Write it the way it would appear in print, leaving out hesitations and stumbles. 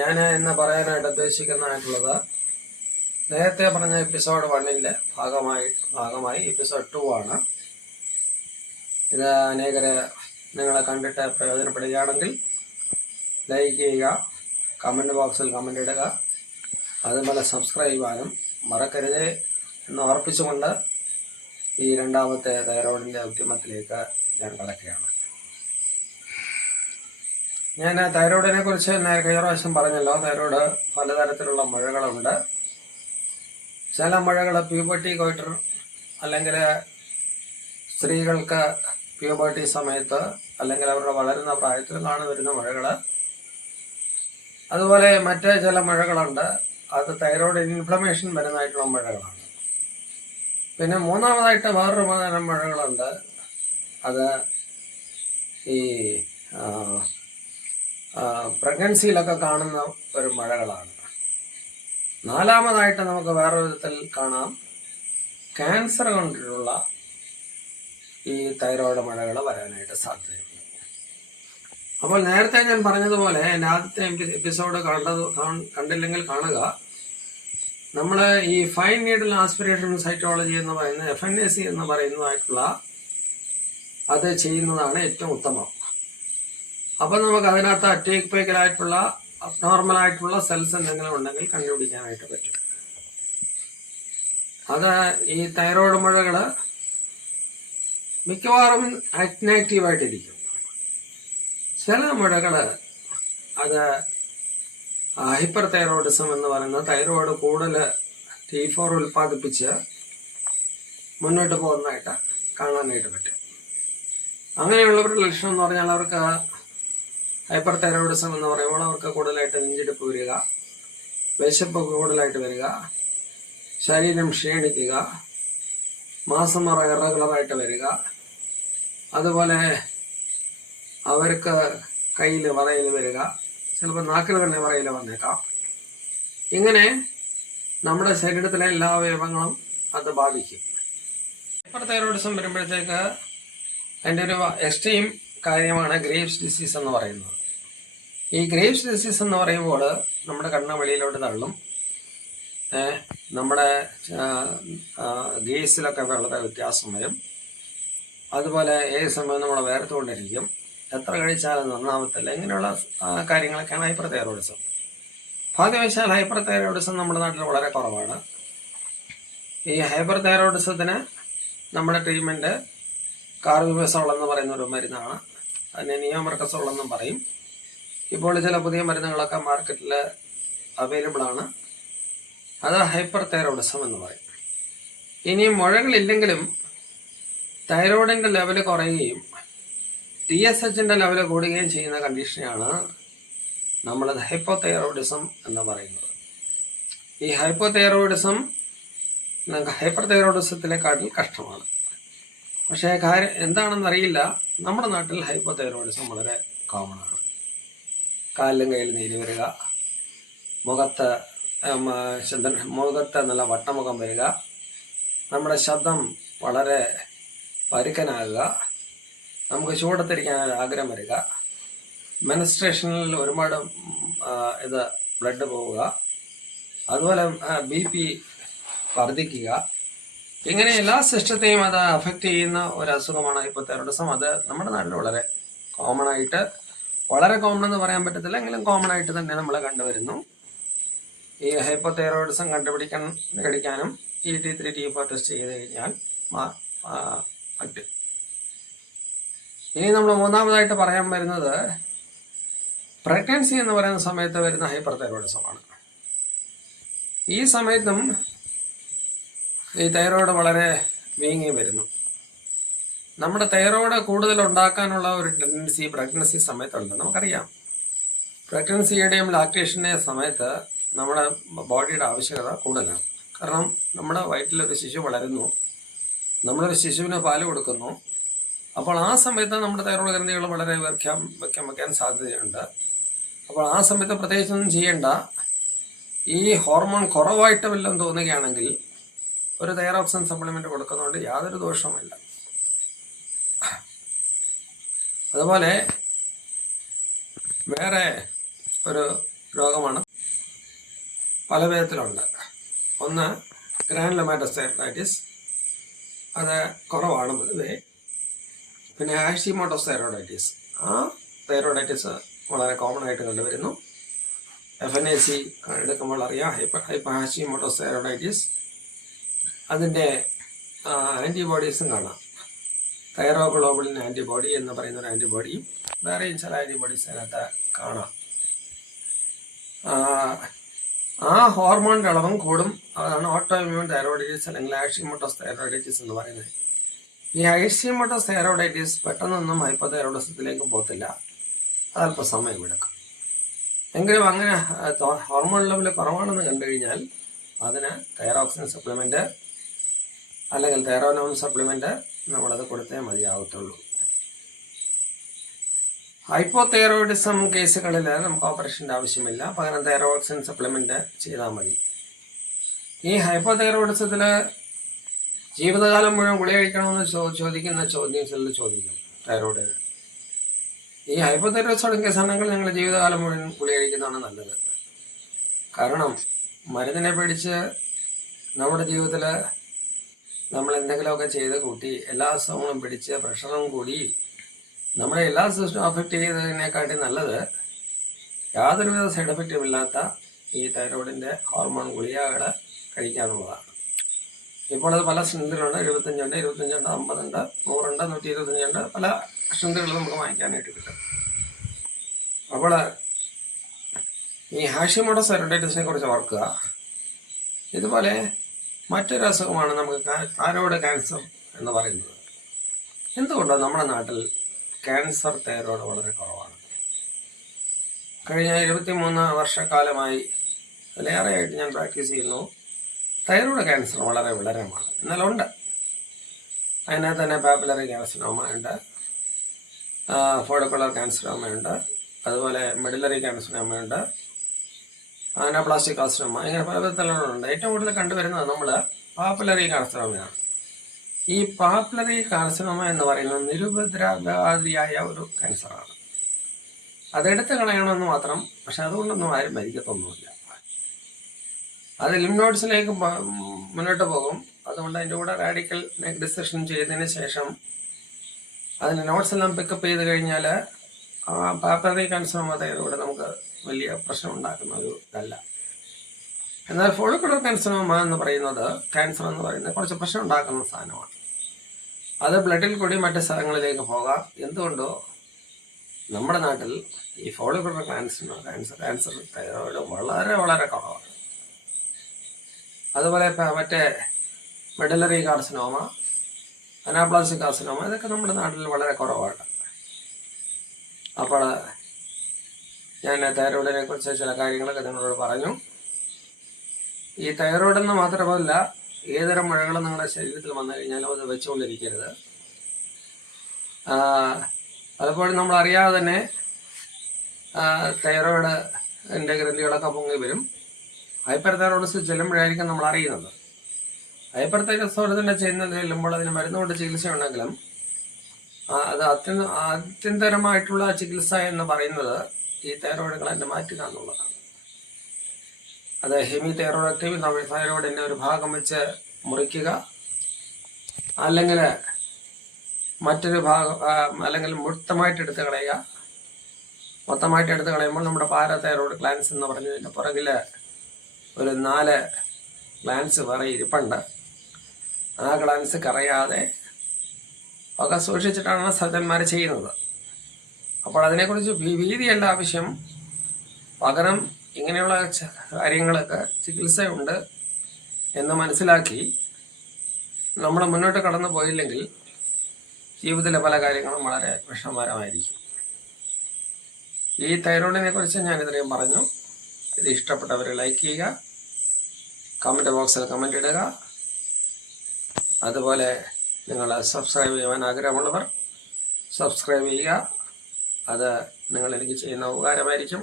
ഞാൻ ഇന്ന് പറയാനായിട്ട് ഉദ്ദേശിക്കുന്നതായിട്ടുള്ളത് നേരത്തെ പറഞ്ഞ എപ്പിസോഡ് 1-ന്റെ ഭാഗമായി എപ്പിസോഡ് 2 ആണ്. ഇത് അനേകരെ നിങ്ങളെ കണ്ടിട്ട് പ്രയോജനപ്പെടുകയാണെങ്കിൽ ലൈക്ക് ചെയ്യുക, കമൻറ്റ് ബോക്സിൽ കമൻ്റ് ഇടുക, അതുപോലെ സബ്സ്ക്രൈബ് ചെയ്യാനും മറക്കരുതേ എന്ന് ഓർപ്പിച്ചുകൊണ്ട് ഈ രണ്ടാമത്തെ തൈറോയിഡിൻ്റെ ഉദ്യമത്തിലേക്ക് ഞാൻ കടക്കുകയാണ്. ഞാൻ തൈറോയിഡിനെ കുറിച്ച് കഴിഞ്ഞ പ്രാവശ്യം പറഞ്ഞല്ലോ. തൈറോയിഡ് പലതരത്തിലുള്ള മുഴകളുണ്ട്. ചില മുഴകൾ പ്യൂബർട്ടി ഗോയിറ്റർ അല്ലെങ്കിൽ സ്ത്രീകൾക്ക് പ്യൂബർട്ടി സമയത്ത് അല്ലെങ്കിൽ അവരുടെ വളരുന്ന പ്രായത്തിൽ വരുന്ന മുഴകൾ. അതുപോലെ മറ്റ് ചില മുഴകളുണ്ട്, അത് തൈറോയിഡ് ഇൻഫ്ലമേഷൻ വരുന്നതായിട്ടുള്ള മുഴകളാണ്. പിന്നെ മൂന്നാമതായിട്ട് വേറൊരു തരം മുഴകളുണ്ട്, അത് ഈ പ്രഗ്നൻസിയിലൊക്കെ കാണുന്ന ഒരു മുഴകളാണ്. നാലാമതായിട്ട് നമുക്ക് വേറൊരു വിധത്തിൽ കാണാം, ക്യാൻസർ കൊണ്ടിട്ടുള്ള ഈ തൈറോയിഡ് മുഴകൾ വരാനായിട്ട് സാധ്യതയുണ്ട്. അപ്പോൾ നേരത്തെ ഞാൻ പറഞ്ഞതുപോലെ എൻ്റെ ആദ്യത്തെ എപ്പിസോഡ് കണ്ടില്ലെങ്കിൽ കാണുക. നമ്മൾ ഈ ഫൈൻ നീഡിൽ ആസ്പിരേഷൻ സൈറ്റോളജി എന്ന് പറയുന്ന FNAC എന്ന് പറയുന്നതായിട്ടുള്ള അത് ചെയ്യുന്നതാണ് ഏറ്റവും ഉത്തമം. അപ്പം നമുക്ക് അതിനകത്ത് അറ്റീക്വൈക്കലായിട്ടുള്ള അബ്നോർമലായിട്ടുള്ള സെൽസ് എന്തെങ്കിലും ഉണ്ടെങ്കിൽ കണ്ടുപിടിക്കാനായിട്ട് പറ്റും. അത് ഈ തൈറോയിഡ് മുഴകൾ മിക്കവാറും ആക്ടിവായിട്ടിരിക്കും. ചില മുഴകൾ അത് ഹൈപ്പർ തൈറോയിഡിസം എന്ന് പറയുന്ന തൈറോയിഡ് കൂടുതൽ T4 ഉൽപ്പാദിപ്പിച്ച് മുന്നോട്ട് പോകുന്നതായിട്ട് കാണാനായിട്ട് പറ്റും. അങ്ങനെയുള്ളവരുടെ ലക്ഷണം എന്ന് പറഞ്ഞാൽ അവർക്ക് ഹൈപ്പർ തൈറോയിഡിസം എന്ന് പറയുമ്പോൾ അവർക്ക് കൂടുതലായിട്ട് നെഞ്ചിടിപ്പ് വരിക, വിശപ്പ് കൂടുതലായിട്ട് വരിക, ശരീരം ക്ഷീണിക്കുക, മാസം ഇറഗുലറായിട്ട് വരിക, അതുപോലെ അവർക്ക് കയ്യിൽ വറയിൽ വരിക, ചിലപ്പോൾ നാക്കിൽ തന്നെ വറയിൽ വന്നേക്കാം. ഇങ്ങനെ നമ്മുടെ ശരീരത്തിലെ എല്ലാ അവയവങ്ങളും അത് ബാധിക്കും. ഹൈപ്പർ തൈറോയിഡിസം വരുമ്പോഴത്തേക്ക് അതിൻ്റെ ഒരു എക്സ്ട്രീം കാര്യമാണ് ഗ്രേവ്സ് ഡിസീസ് എന്ന് പറയുന്നത്. ഈ ഗ്രേവ്സ് ഡിസീസ് എന്ന് പറയുമ്പോൾ നമ്മുടെ കണ്ണ് വെളിയിലോട്ട് തള്ളും, നമ്മുടെ ഗേസിലൊക്കെ വളരെ വ്യത്യാസം വരും, അതുപോലെ ഏത് സമയം നമ്മൾ വേർത്തുകൊണ്ടിരിക്കും, എത്ര കഴിച്ചാലും നന്നാവത്തില്ല. ഇങ്ങനെയുള്ള കാര്യങ്ങളൊക്കെയാണ് ഹൈപ്പർ തൈറോയിഡിസം. ഭാഗ്യവശാൽ ഹൈപ്പർ തൈറോയിഡിസം നമ്മുടെ നാട്ടിൽ വളരെ കുറവാണ്. ഈ ഹൈപ്പർ തൈറോയിഡിസത്തിന് നമ്മുടെ ട്രീറ്റ്മെൻറ്റ് കാർബിമസോൾ എന്ന് പറയുന്ന ഒരു മരുന്നാണ്. അതിനെ നിയോമർക്കസോൾ എന്നും പറയും. ഇപ്പോൾ ചില പുതിയ മരുന്നുകളൊക്കെ മാർക്കറ്റിൽ അവൈലബിൾ ആണ്. അത് ഹൈപ്പർ തൈറോയിഡിസം എന്ന് പറയും. ഇനിയും മുഴകളില്ലെങ്കിലും തൈറോയിഡിൻ്റെ ലെവൽ കുറയുകയും TSHൻ്റെ ലെവൽ കൂടുകയും ചെയ്യുന്ന കണ്ടീഷനാണ് നമ്മളത് ഹൈപ്പോ തൈറോയിഡിസം എന്ന് പറയുന്നത്. ഈ ഹൈപ്പോ തൈറോയിഡിസം ഹൈപ്പർ തൈറോയിഡിസത്തിനെക്കാട്ടിൽ കഷ്ടമാണ്. പക്ഷേ കാര്യം എന്താണെന്നറിയില്ല, നമ്മുടെ നാട്ടിൽ ഹൈപ്പോ തൈറോയിഡിസം വളരെ കോമൺ ആണ്. കാലിലും കയ്യിലും നീര് വരിക, മുഖത്ത് നല്ല വട്ടമുഖം വരിക, നമ്മുടെ ശബ്ദം വളരെ പരുക്കനാകുക, നമുക്ക് ചൂടത്തിരിക്കാൻ ആഗ്രഹം വരിക, മെൻസ്ട്രേഷനിൽ ഒരുപാട് ബ്ലഡ് പോവുക, അതുപോലെ BP വർദ്ധിക്കുക. ഇങ്ങനെ എല്ലാ സിസ്റ്റത്തെയും അത് അഫക്റ്റ് ചെയ്യുന്ന ഒരു അസുഖമാണ് ഹൈപ്പോ തൈറോയിഡിസം. അത് നമ്മുടെ നാട്ടിൽ വളരെ കോമൺ എന്ന് പറയാൻ പറ്റത്തില്ല, എങ്കിലും കോമൺ ആയിട്ട് തന്നെ നമ്മൾ കണ്ടുവരുന്നു. ഈ ഹൈപ്പോ തൈറോയിഡിസം കണ്ടുപിടിക്കാനും ഈ T3 T4 ടെസ്റ്റ് ചെയ്ത് കഴിഞ്ഞാൽ പറ്റും. ഇനി നമ്മൾ മൂന്നാമതായിട്ട് പറയാൻ വരുന്നത് പ്രഗ്നൻസി എന്ന് പറയുന്ന സമയത്ത് വരുന്ന ഹൈപ്പർ തൈറോയിഡിസമാണ്. ഈ സമയത്തും ഈ തൈറോയിഡ് വളരെ വീങ്ങി വരുന്നു. നമ്മുടെ തൈറോയിഡ് കൂടുതൽ ഉണ്ടാക്കാനുള്ള ഒരു ടെൻഡൻസി പ്രഗ്നൻസി സമയത്തുണ്ട്. നമുക്കറിയാം, പ്രഗ്നൻസിയുടെയും ലാക്ടേഷൻ്റെ സമയത്ത് നമ്മുടെ ബോഡിയുടെ ആവശ്യകത കൂടുതലാണ്. കാരണം നമ്മുടെ വയറ്റിലൊരു ശിശു വളരുന്നു, നമ്മളൊരു ശിശുവിന് പാല് കൊടുക്കുന്നു. അപ്പോൾ ആ സമയത്ത് നമ്മുടെ തൈറോയ്ഡ് ഗ്രന്ഥികൾ വളരെ വയ്ക്കാൻ സാധ്യതയുണ്ട്. അപ്പോൾ ആ സമയത്ത് പ്രത്യേകിച്ചൊന്നും ചെയ്യേണ്ട. ഈ ഹോർമോൺ കുറവായിട്ട് വല്ലതും തോന്നുകയാണെങ്കിൽ ഒരു തൈറോക്സിൻ സപ്ലിമെൻ്റ് കൊടുക്കുന്നതുകൊണ്ട് യാതൊരു ദോഷവുമില്ല. അതുപോലെ വേറെ ഒരു രോഗമാണ്. പല വിധത്തിലുണ്ട്. ഒന്ന് ഗ്രാനുലോമാറ്റസ് തൈറോയിഡൈറ്റിസ്, അത് കുറവാണ് പൊതുവെ. പിന്നെ ഹാഷിമോട്ടോസ് തൈറോയിഡൈറ്റിസ്, ആ തൈറോയിഡൈറ്റിസ് വളരെ കോമൺ ആയിട്ട് കണ്ടുവരുന്നു. FNAC എടുക്കുമ്പോൾ അറിയാം, ഹാഷിമോട്ടോസ് തൈറോയിഡൈറ്റിസ്. അതിൻ്റെ ആൻറ്റിബോഡീസും കാണാം. തൈറോഗ്ലോബുലിൻ ആൻറ്റിബോഡി എന്ന് പറയുന്നൊരു ആൻറ്റിബോഡിയും വേറെയും ചില ആൻറ്റിബോഡീസ് അതിനകത്ത് കാണാം. ആ ഹോർമോണിൻ്റെ അളവും കൂടും. അതാണ് ഓട്ടോ ഇമ്മ്യൂൺ തൈറോയിഡൈറ്റിസ് അല്ലെങ്കിൽ ഹാഷിമോട്ടോസ് തൈറോയിഡൈറ്റിസ് എന്ന് പറയുന്നത്. ഈ ഹാഷിമോട്ടോസ് തൈറോയിഡൈറ്റിസ് പെട്ടെന്നൊന്നും ഹൈപ്പോതൈറോയിഡിസത്തിലേക്ക് പോകത്തില്ല, അതല്പം സമയമെടുക്കും. എങ്കിലും അങ്ങനെ ഹോർമോൺ ലെവൽ കുറവാണെന്ന് കണ്ടു കഴിഞ്ഞാൽ അതിന് തൈറോക്സിൻ സപ്ലിമെൻറ്റ് അല്ലെങ്കിൽ തൈറോനോൺ സപ്ലിമെൻറ്റ് നമ്മളത് കൊടുത്തേ മതിയാവത്തുള്ളൂ. ഹൈപ്പോതൈറോയിഡിസം കേസുകളിൽ നമുക്ക് ഓപ്പറേഷൻ്റെ ആവശ്യമില്ല, പകരം തൈറോക്സിൻ സപ്ലിമെൻറ്റ് ചെയ്താൽ മതി. ഈ ഹൈപ്പോതൈറോയിഡിസത്തിൽ ജീവിതകാലം മുഴുവൻ ഗുളിക കഴിക്കണമെന്ന് ചോദിക്കുന്ന ചോദ്യം ചിലർ ചോദിക്കും. തൈറോയിഡിന് ഈ ഹൈപ്പോതൈറോയിഡ്സോളം കേസാണെങ്കിൽ ഞങ്ങൾ ജീവിതകാലം മുഴുവൻ ഗുളിക കഴിക്കുന്നതാണ് നല്ലത്. കാരണം മരുന്നിനെ പേടിച്ച് നമ്മുടെ ജീവിതത്തിൽ നമ്മൾ എന്തെങ്കിലുമൊക്കെ ചെയ്ത് കൂട്ടി എല്ലാ അസുഖങ്ങളും പിടിച്ച് പ്രഷറും കൂടി നമ്മുടെ എല്ലാ സിസ്റ്റവും അഫക്റ്റ് ചെയ്തതിനെക്കാട്ടി നല്ലത് യാതൊരുവിധ സൈഡ് എഫക്റ്റും ഇല്ലാത്ത ഈ തൈറോയിഡിൻ്റെ ഹോർമോൺ ഗുളികകൾ കഴിക്കാനുള്ളതാണ്. ഇപ്പോൾ അത് പല സ്ട്രെങ്തിലുണ്ട്. 75 ഉണ്ട്, 50 ഉണ്ട്, 100 ഉണ്ട്, 125 ഉണ്ട്. പല സ്ട്രെങ്തുകൾ നമുക്ക് വാങ്ങിക്കാനായിട്ട് കിട്ടും. അപ്പോൾ ഈ ഹാഷിമോട്ടോസ് തൈറോയിഡൈറ്റിസിനെ കുറിച്ച് ഓർക്കുക. ഇതുപോലെ മറ്റൊരു അസുഖമാണ് നമുക്ക് തൈറോയിഡ് ക്യാൻസർ എന്ന് പറയുന്നത്. എന്തുകൊണ്ടാണ് നമ്മുടെ നാട്ടിൽ ക്യാൻസർ തൈറോയിഡ് വളരെ കുറവാണ്? കഴിഞ്ഞ 23 വർഷക്കാലമായി അതിലേറെയായിട്ട് ഞാൻ പ്രാക്ടീസ് ചെയ്യുന്നു. തൈറോയിഡ് ക്യാൻസർ വളരെ വിളരമാണ്, എന്നാലുണ്ട്. അതിനകത്ത് തന്നെ പാപ്പുലറി കാർസിനോമ ഉണ്ട്, ഫോളിക്കുലർ കാർസിനോമ ഉണ്ട്, അതുപോലെ മെഡുലറി കാർസിനോമ ഉണ്ട്, അനാപ്ലാസ്റ്റിക് കാർസിനോമ, ഇങ്ങനെ പല വിധത്തിലുണ്ട്. ഏറ്റവും കൂടുതൽ കണ്ടുവരുന്നത് നമ്മൾ പാപ്പുലറി കാർസിനോമയാണ്. ഈ പാപ്പുലറി കാർസിനോമ എന്ന് പറയുന്നത് നിരുപദ്രവ്യാധിയായ ഒരു ക്യാൻസറാണ്. അതെടുത്ത് കളയണമെന്ന് മാത്രം, പക്ഷെ അതുകൊണ്ടൊന്നും ആരും മരിക്കത്തൊന്നുമില്ല. അത് ലിംനോഡ്സിലേക്ക് മുന്നോട്ട് പോകും. അതുകൊണ്ട് അതിൻ്റെ കൂടെ റാഡിക്കൽ നെക്ക് ഡിസെക്ഷൻ ചെയ്തതിന് ശേഷം അതിൻ്റെ നോട്ട്സ് എല്ലാം പിക്കപ്പ് ചെയ്ത് കഴിഞ്ഞാൽ പാപ്പുലറി കാർസിനോമ തൈറോയിഡ് നമുക്ക് വലിയ പ്രശ്നം ഉണ്ടാക്കുന്ന ഒരു ഇതല്ല. എന്നാൽ ഫോളിക്കുലർ കാർസിനോമ എന്ന് പറയുന്നത്, ക്യാൻസർ എന്ന് പറയുന്നത് കുറച്ച് പ്രശ്നം ഉണ്ടാക്കുന്ന സാധനമാണ്. അത് ബ്ലഡിൽ കൂടി മറ്റ് സ്ഥലങ്ങളിലേക്ക് പോകാം. എന്തുകൊണ്ടോ നമ്മുടെ നാട്ടിൽ ഈ ഫോളിക്കുലർ ക്യാൻസർ തൈറോയിഡ് വളരെ വളരെ കുറവാണ്. അതുപോലെ മറ്റേ മെഡുലറി കാർസിനോമ, അനാപ്ലാസ്റ്റിക് കാർസിനോമ, ഇതൊക്കെ നമ്മുടെ നാട്ടിൽ വളരെ കുറവാണ്. അപ്പോൾ ഞാൻ തൈറോയിഡിനെ കുറിച്ച് ചില കാര്യങ്ങളൊക്കെ നിങ്ങളോട് പറഞ്ഞു. ഈ തൈറോയിഡ് എന്ന് മാത്രമല്ല, ഏതൊരു മുഴകളും നിങ്ങളുടെ ശരീരത്തിൽ വന്നു കഴിഞ്ഞാലും അത് വെച്ചുകൊണ്ടിരിക്കരുത്. പലപ്പോഴും നമ്മൾ അറിയാതെ തന്നെ തൈറോയിഡിൻ്റെ ഗ്രന്ഥികളൊക്കെ പൊങ്ങി വരും. ഹൈപ്പർ തൈറോയിഡിസം ചെല്ലുമ്പോഴായിരിക്കും നമ്മൾ അറിയുന്നത്. ഹൈപ്പർ തൈറോയിഡിനെ ചെല്ലുമ്പോൾ അതിന് മരുന്നുകൊണ്ട് ചികിത്സയുണ്ടെങ്കിലും അത് അത്യന്തരമായിട്ടുള്ള ചികിത്സ എന്ന് പറയുന്നത് ഈ തൈറോയിഡ് ഗ്ലാൻഡ് മാറ്റുക എന്നുള്ളതാണ്. അത് ഹെമി തൈറോയിഡക്ടീവ്, തൈറോയിഡിൻ്റെ ഒരു ഭാഗം വെച്ച് മുറിക്കുക, അല്ലെങ്കിൽ മറ്റൊരു ഭാഗം, അല്ലെങ്കിൽ മൊത്തമായിട്ട് എടുത്ത് കളയുക. മൊത്തമായിട്ട് എടുത്ത് കളയുമ്പോൾ നമ്മുടെ പാരാതൈറോയിഡ് ഗ്ലാൻസ് എന്ന് പറഞ്ഞതിൻ്റെ പുറകിൽ ഒരു 4 ഗ്ലാൻസ് വേറെ ഇരിപ്പുണ്ട്. ആ ഗ്ലാൻസ് കറയാതെ ഒക്കെ സൂക്ഷിച്ചിട്ടാണ് സർജന്മാർ ചെയ്യുന്നത്. അപ്പോൾ അതിനെക്കുറിച്ച് ഭീതിയല്ല ആവശ്യം. പകരം ഇങ്ങനെയുള്ള കാര്യങ്ങളൊക്കെ ചികിത്സയുണ്ട് എന്ന് മനസ്സിലാക്കി നമ്മൾ മുന്നോട്ട് കടന്നു പോയില്ലെങ്കിൽ ജീവിതത്തിലെ പല കാര്യങ്ങളും വളരെ വിഷമകരമായിരിക്കും. ഈ തൈറോയിഡിനെ കുറിച്ച് ഞാൻ ഇത്രയും പറഞ്ഞു. ഇത് ഇഷ്ടപ്പെട്ടവർ ലൈക്ക് ചെയ്യുക, കമൻറ്റ് ബോക്സിൽ കമൻ്റ് ഇടുക. അതുപോലെ നിങ്ങൾ സബ്സ്ക്രൈബ് ചെയ്യുവാൻ ആഗ്രഹമുള്ളവർ സബ്സ്ക്രൈബ് ചെയ്യുക. അത് നിങ്ങൾ എനിക്ക് ചെയ്യുന്ന ഉപകാരമായിരിക്കും.